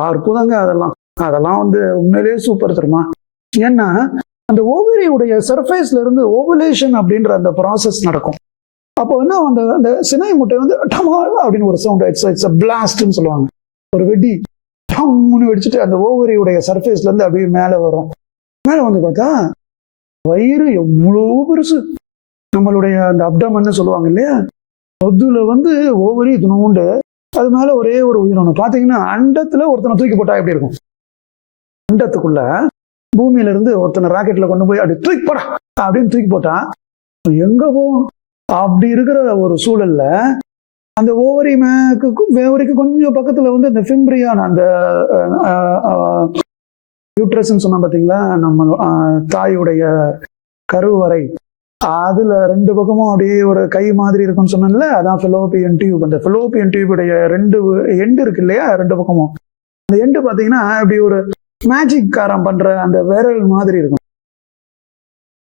அற்புதங்க அதெல்லாம். அதெல்லாம் வந்து உண்மையிலேயே சூப்பர் தெரியுமா? ஏன்னா அந்த ஓவரியுடைய சர்ஃபேஸ்ல இருந்து ஓவலேஷன் அப்படின்ற அந்த ப்ராசஸ் நடக்கும். அப்போ என்ன அந்த அந்த சினை முட்டை வந்து டமா அப்படின்னு ஒரு சவுண்ட் இட்ஸ் இட்ஸ் பிளாஸ்ட்னு சொல்லுவாங்க. ஒரு வெடி டம்னு வெடிச்சிட்டு அந்த ஓவரியுடைய சர்ஃபேஸ்ல இருந்து அப்படியே மேலே வரும். மேலே வந்து பார்த்தா வயிறு எவ்வளோ பெருசு. நம்மளுடைய அந்த அப்டமன்னு சொல்லுவாங்க இல்லையா? அதில் வந்து ஓவரி இதுனூண்டு அது ஒரே ஒரு உயிரினம் பார்த்தீங்கன்னா அண்டத்தில் ஒருத்தனை தூக்கி போட்டா எப்படி இருக்கும்? அண்டத்துக்குள்ள பூமியில இருந்து ஒருத்தனை ராக்கெட்டில் கொண்டு போய் அப்படி தூக்கி போடா அப்படின்னு தூக்கி போட்டா எங்கே போவோம்? அப்படி இருக்கிற ஒரு சூழலில் அந்த ஓவரி மேக்கு ஓவரிக்கு கொஞ்சம் பக்கத்தில் வந்து இந்த ஃபிம்ப்ரியான் அந்த யூட்ரஸ்ன்னு சொன்னால் பார்த்தீங்களா நம்ம தாயுடைய கருவறை அதுல ரெண்டு பக்கமும் அப்படியே ஒரு கை மாதிரி இருக்கும்னு சொன்னேன்ல அதான் ஃபிலோபியன் டியூப் அந்த ஃபிலோபியன் டியூபுடைய ரெண்டு எண்டு இருக்கு இல்லையா ரெண்டு பக்கமும். அந்த எண்டு பாத்தீங்கன்னா அப்படி ஒரு மேஜிக் காரம் பண்ற அந்த விரல் மாதிரி இருக்கும்.